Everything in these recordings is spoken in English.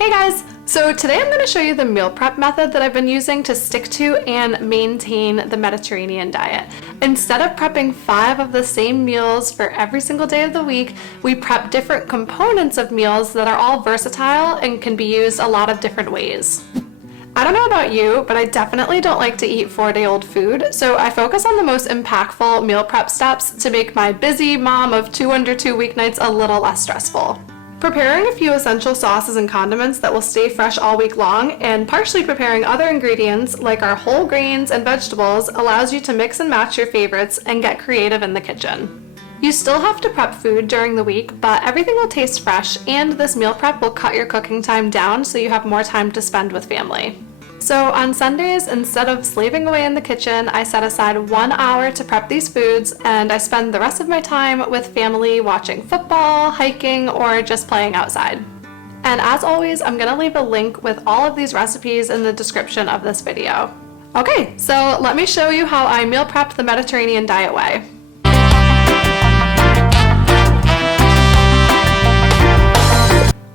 Hey guys! So today I'm going to show you the meal prep method that I've been using to stick to and maintain the Mediterranean diet. Instead of prepping 5 of the same meals for every single day of the week, we prep different components of meals that are all versatile and can be used a lot of different ways. I don't know about you, but I definitely don't like to eat 4-day-old food, so I focus on the most impactful meal prep steps to make my busy mom of 2 under 2 weeknights a little less stressful. Preparing a few essential sauces and condiments that will stay fresh all week long, and partially preparing other ingredients like our whole grains and vegetables allows you to mix and match your favorites and get creative in the kitchen. You still have to prep food during the week, but everything will taste fresh, and this meal prep will cut your cooking time down so you have more time to spend with family. So on Sundays, instead of slaving away in the kitchen, I set aside 1 hour to prep these foods, and I spend the rest of my time with family watching football, hiking, or just playing outside. And as always, I'm gonna leave a link with all of these recipes in the description of this video. Okay, so let me show you how I meal prep the Mediterranean diet way.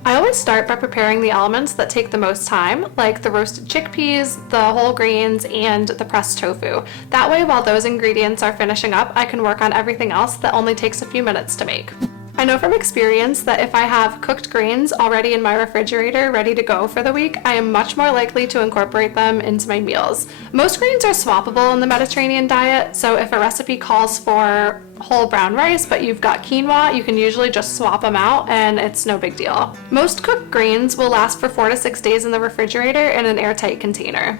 I always start by preparing the elements that take the most time, like the roasted chickpeas, the whole grains, and the pressed tofu. That way, while those ingredients are finishing up, I can work on everything else that only takes a few minutes to make. I know from experience that if I have cooked grains already in my refrigerator ready to go for the week, I am much more likely to incorporate them into my meals. Most grains are swappable in the Mediterranean diet, so if a recipe calls for whole brown rice but you've got quinoa, you can usually just swap them out and it's no big deal. Most cooked grains will last for 4 to 6 days in the refrigerator in an airtight container.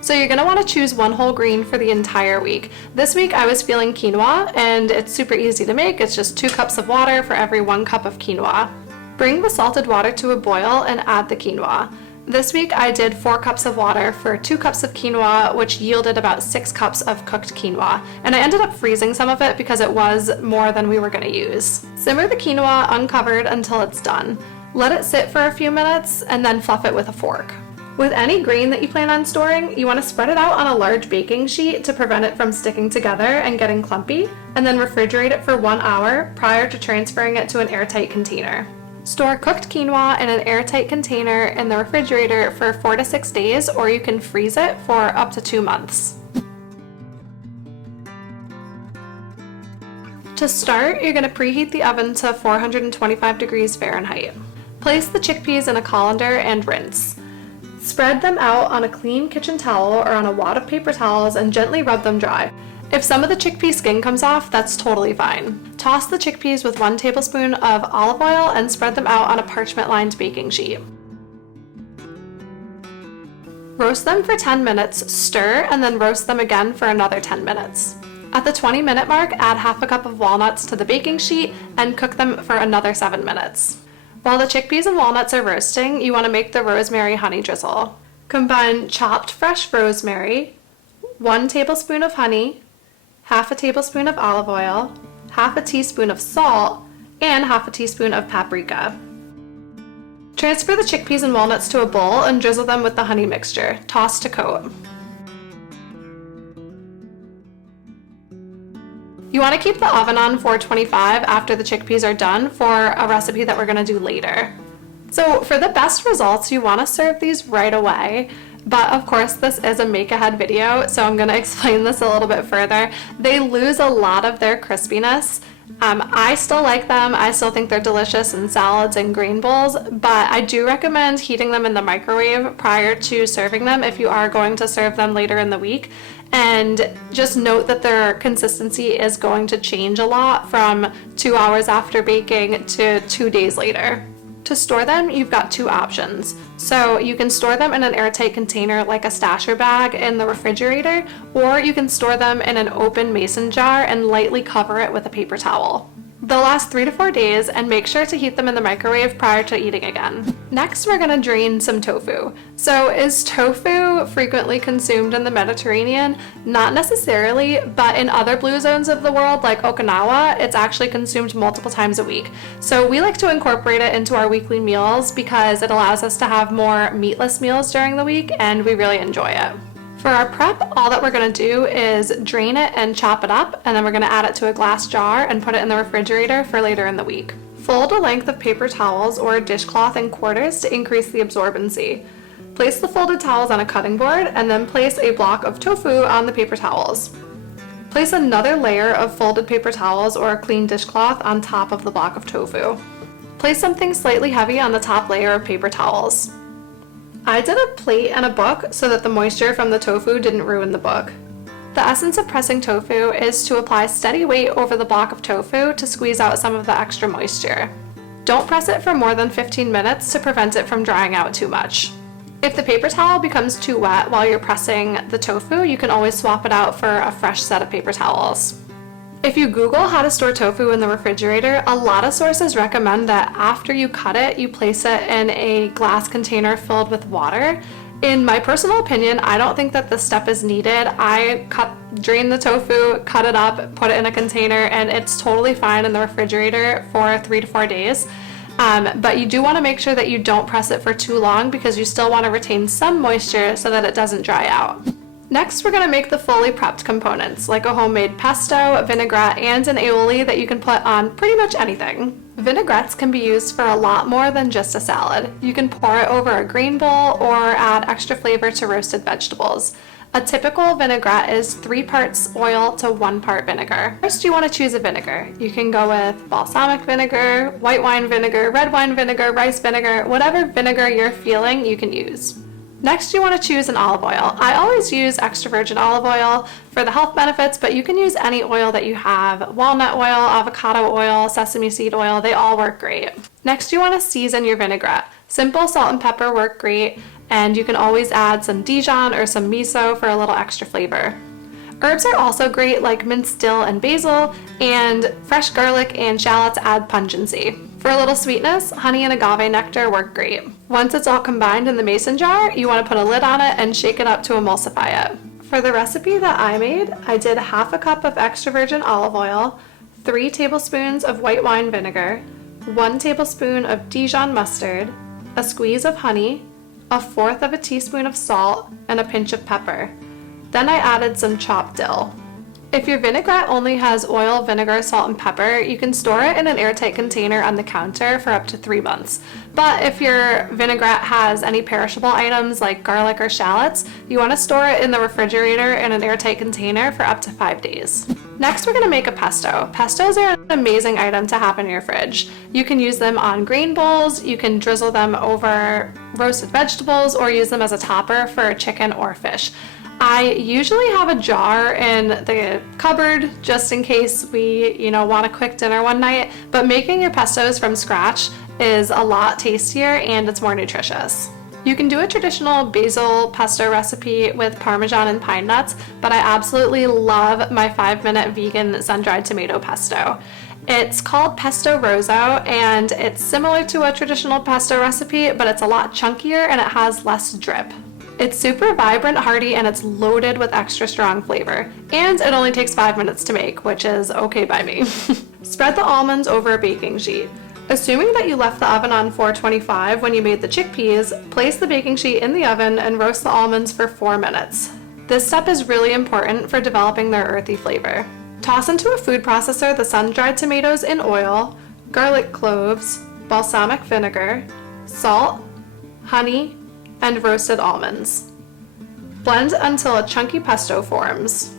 So you're going to want to choose one whole grain for the entire week. This week I was feeling quinoa, and it's super easy to make. It's just 2 cups of water for every 1 cup of quinoa. Bring the salted water to a boil and add the quinoa. This week I did 4 cups of water for 2 cups of quinoa, which yielded about 6 cups of cooked quinoa. And I ended up freezing some of it because it was more than we were going to use. Simmer the quinoa uncovered until it's done. Let it sit for a few minutes and then fluff it with a fork. With any grain that you plan on storing, you want to spread it out on a large baking sheet to prevent it from sticking together and getting clumpy, and then refrigerate it for 1 hour prior to transferring it to an airtight container. Store cooked quinoa in an airtight container in the refrigerator for 4 to 6 days, or you can freeze it for up to 2 months. To start, you're going to preheat the oven to 425 degrees Fahrenheit. Place the chickpeas in a colander and rinse. Spread them out on a clean kitchen towel or on a wad of paper towels and gently rub them dry. If some of the chickpea skin comes off, that's totally fine. Toss the chickpeas with 1 tablespoon of olive oil and spread them out on a parchment-lined baking sheet. Roast them for 10 minutes, stir, and then roast them again for another 10 minutes. At the 20-minute mark, add half a cup of walnuts to the baking sheet and cook them for another 7 minutes. While the chickpeas and walnuts are roasting, you want to make the rosemary honey drizzle. Combine chopped fresh rosemary, 1 tablespoon of honey, half a tablespoon of olive oil, half a teaspoon of salt, and half a teaspoon of paprika. Transfer the chickpeas and walnuts to a bowl and drizzle them with the honey mixture. Toss to coat. You want to keep the oven on 425 after the chickpeas are done for a recipe that we're going to do later. So for the best results, you want to serve these right away. But of course, this is a make-ahead video, so I'm going to explain this a little bit further. They lose a lot of their crispiness. I still like them. I still think they're delicious in salads and grain bowls, but I do recommend heating them in the microwave prior to serving them if you are going to serve them later in the week. And just note that their consistency is going to change a lot from 2 hours after baking to 2 days later. To store them, you've got 2 options. So you can store them in an airtight container like a stasher bag in the refrigerator, or you can store them in an open mason jar and lightly cover it with a paper towel. They'll last 3 to 4 days, and make sure to heat them in the microwave prior to eating again. Next, we're going to drain some tofu. So is tofu frequently consumed in the Mediterranean? Not necessarily, but in other blue zones of the world like Okinawa, it's actually consumed multiple times a week. So we like to incorporate it into our weekly meals because it allows us to have more meatless meals during the week, and we really enjoy it. For our prep, all that we're going to do is drain it and chop it up, and then we're going to add it to a glass jar and put it in the refrigerator for later in the week. Fold a length of paper towels or dishcloth in quarters to increase the absorbency. Place the folded towels on a cutting board and then place a block of tofu on the paper towels. Place another layer of folded paper towels or a clean dishcloth on top of the block of tofu. Place something slightly heavy on the top layer of paper towels. I did a plate and a book so that the moisture from the tofu didn't ruin the book. The essence of pressing tofu is to apply steady weight over the block of tofu to squeeze out some of the extra moisture. Don't press it for more than 15 minutes to prevent it from drying out too much. If the paper towel becomes too wet while you're pressing the tofu, you can always swap it out for a fresh set of paper towels. If you Google how to store tofu in the refrigerator, a lot of sources recommend that after you cut it, you place it in a glass container filled with water. In my personal opinion, I don't think that this step is needed. I drain the tofu, cut it up, put it in a container, and it's totally fine in the refrigerator for 3 to 4 days. But you do want to make sure that you don't press it for too long because you still want to retain some moisture so that it doesn't dry out. Next, we're going to make the fully prepped components, like a homemade pesto, vinaigrette, and an aioli that you can put on pretty much anything. Vinaigrettes can be used for a lot more than just a salad. You can pour it over a green bowl or add extra flavor to roasted vegetables. A typical vinaigrette is 3 parts oil to 1 part vinegar. First, you want to choose a vinegar. You can go with balsamic vinegar, white wine vinegar, red wine vinegar, rice vinegar, whatever vinegar you're feeling, you can use. Next, you want to choose an olive oil. I always use extra virgin olive oil for the health benefits, but you can use any oil that you have. Walnut oil, avocado oil, sesame seed oil, they all work great. Next, you want to season your vinaigrette. Simple salt and pepper work great, and you can always add some Dijon or some miso for a little extra flavor. Herbs are also great, like minced dill and basil, and fresh garlic and shallots add pungency. For a little sweetness, honey and agave nectar work great. Once it's all combined in the mason jar, you want to put a lid on it and shake it up to emulsify it. For the recipe that I made, I did 1/2 cup of extra virgin olive oil, 3 tablespoons of white wine vinegar, 1 tablespoon of Dijon mustard, a squeeze of honey, 1/4 of a teaspoon of salt, and a pinch of pepper. Then I added some chopped dill. If your vinaigrette only has oil, vinegar, salt, and pepper, you can store it in an airtight container on the counter for up to 3 months. But if your vinaigrette has any perishable items like garlic or shallots, you want to store it in the refrigerator in an airtight container for up to 5 days. Next, we're going to make a pesto. Pestos are an amazing item to have in your fridge. You can use them on grain bowls, you can drizzle them over roasted vegetables, or use them as a topper for chicken or fish. I usually have a jar in the cupboard just in case we, want a quick dinner one night, but making your pestos from scratch is a lot tastier and it's more nutritious. You can do a traditional basil pesto recipe with Parmesan and pine nuts, but I absolutely love my 5-minute vegan sun-dried tomato pesto. It's called pesto rosso, and it's similar to a traditional pesto recipe, but it's a lot chunkier and it has less drip. It's super vibrant, hearty, and it's loaded with extra strong flavor. And it only takes 5 minutes to make, which is okay by me. Spread the almonds over a baking sheet. Assuming that you left the oven on 425 when you made the chickpeas, place the baking sheet in the oven and roast the almonds for 4 minutes. This step is really important for developing their earthy flavor. Toss into a food processor the sun-dried tomatoes in oil, garlic cloves, balsamic vinegar, salt, honey, and roasted almonds. Blend until a chunky pesto forms.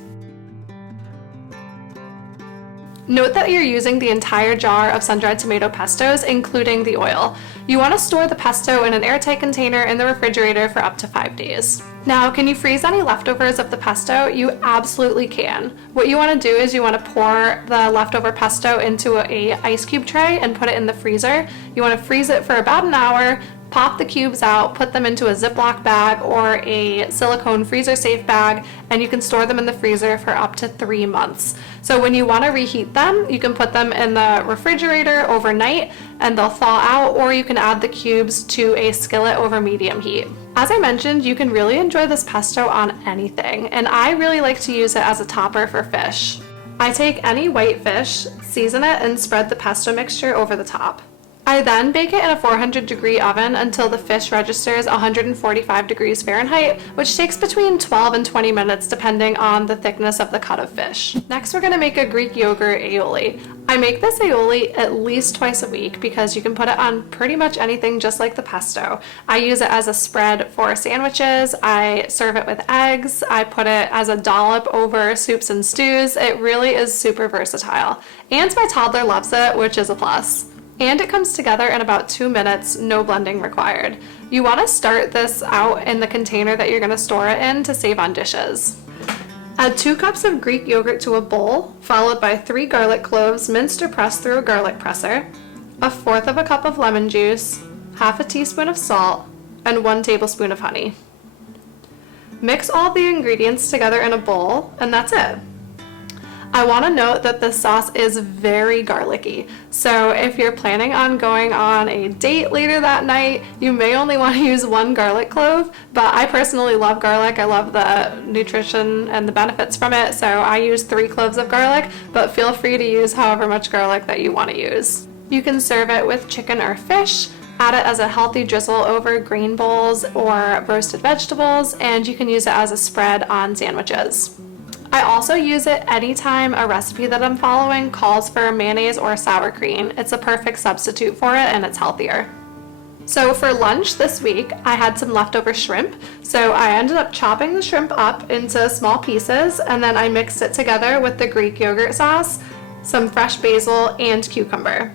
Note that you're using the entire jar of sun-dried tomato pestos, including the oil. You want to store the pesto in an airtight container in the refrigerator for up to 5 days. Now, can you freeze any leftovers of the pesto? You absolutely can. What you want to do is you want to pour the leftover pesto into a ice cube tray and put it in the freezer. You want to freeze it for about an hour, pop the cubes out, put them into a Ziploc bag or a silicone freezer safe bag, and you can store them in the freezer for up to 3 months. So when you want to reheat them, you can put them in the refrigerator overnight and they'll thaw out, or you can add the cubes to a skillet over medium heat. As I mentioned, you can really enjoy this pesto on anything, and I really like to use it as a topper for fish. I take any white fish, season it, and spread the pesto mixture over the top. I then bake it in a 400-degree oven until the fish registers 145 degrees Fahrenheit, which takes between 12 and 20 minutes depending on the thickness of the cut of fish. Next, we're going to make a Greek yogurt aioli. I make this aioli at least twice a week because you can put it on pretty much anything, just like the pesto. I use it as a spread for sandwiches, I serve it with eggs, I put it as a dollop over soups and stews. It really is super versatile. And my toddler loves it, which is a plus. And it comes together in about 2 minutes, no blending required. You want to start this out in the container that you're going to store it in to save on dishes. Add 2 cups of Greek yogurt to a bowl, followed by 3 garlic cloves minced or pressed through a garlic presser, 1/4 cup of lemon juice, 1/2 teaspoon of salt, and 1 tablespoon of honey. Mix all the ingredients together in a bowl, and that's it. I want to note that this sauce is very garlicky, so if you're planning on going on a date later that night, you may only want to use 1 garlic clove, but I personally love garlic. I love the nutrition and the benefits from it, so I use 3 cloves of garlic, but feel free to use however much garlic that you want to use. You can serve it with chicken or fish, add it as a healthy drizzle over green bowls or roasted vegetables, and you can use it as a spread on sandwiches. I also use it anytime a recipe that I'm following calls for mayonnaise or sour cream. It's a perfect substitute for it, and it's healthier. So for lunch this week, I had some leftover shrimp. So I ended up chopping the shrimp up into small pieces, and then I mixed it together with the Greek yogurt sauce, some fresh basil, and cucumber.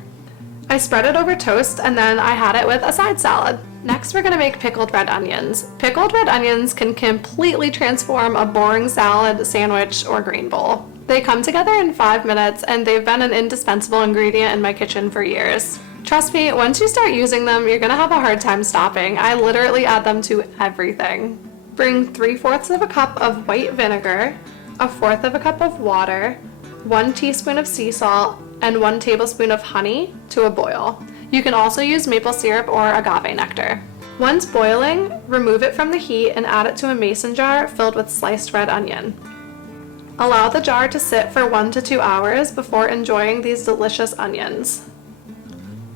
I spread it over toast, and then I had it with a side salad. Next, we're going to make pickled red onions. Pickled red onions can completely transform a boring salad, sandwich, or green bowl. They come together in 5 minutes, and they've been an indispensable ingredient in my kitchen for years. Trust me, once you start using them, you're going to have a hard time stopping. I literally add them to everything. Bring 3/4 cup of white vinegar, 1/4 cup of water, 1 teaspoon of sea salt, and 1 tablespoon of honey to a boil. You can also use maple syrup or agave nectar. Once boiling, remove it from the heat and add it to a mason jar filled with sliced red onion. Allow the jar to sit for 1 to 2 hours before enjoying these delicious onions.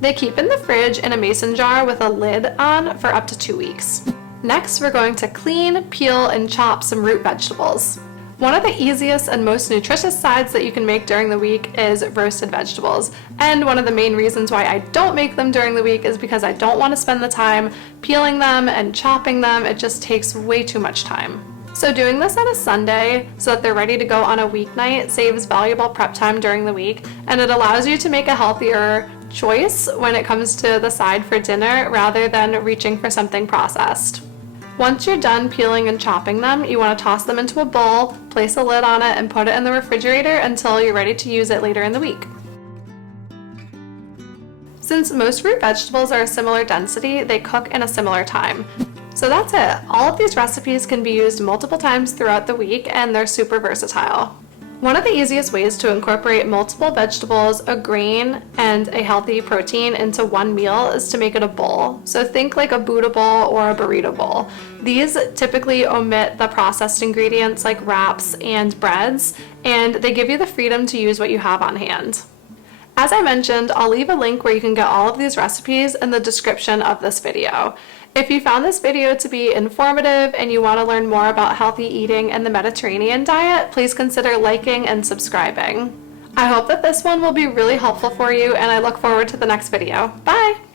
They keep in the fridge in a mason jar with a lid on for up to 2 weeks. Next, we're going to clean, peel, and chop some root vegetables. One of the easiest and most nutritious sides that you can make during the week is roasted vegetables. And one of the main reasons why I don't make them during the week is because I don't want to spend the time peeling them and chopping them. It just takes way too much time. So doing this on a Sunday so that they're ready to go on a weeknight saves valuable prep time during the week, and it allows you to make a healthier choice when it comes to the side for dinner rather than reaching for something processed. Once you're done peeling and chopping them, you want to toss them into a bowl, place a lid on it, and put it in the refrigerator until you're ready to use it later in the week. Since most root vegetables are a similar density, they cook in a similar time. So that's it. All of these recipes can be used multiple times throughout the week, and they're super versatile. One of the easiest ways to incorporate multiple vegetables, a grain, and a healthy protein into one meal is to make it a bowl. So think like a Buddha bowl or a burrito bowl. These typically omit the processed ingredients like wraps and breads, and they give you the freedom to use what you have on hand. As I mentioned, I'll leave a link where you can get all of these recipes in the description of this video. If you found this video to be informative and you want to learn more about healthy eating and the Mediterranean diet, please consider liking and subscribing. I hope that this one will be really helpful for you, and I look forward to the next video. Bye!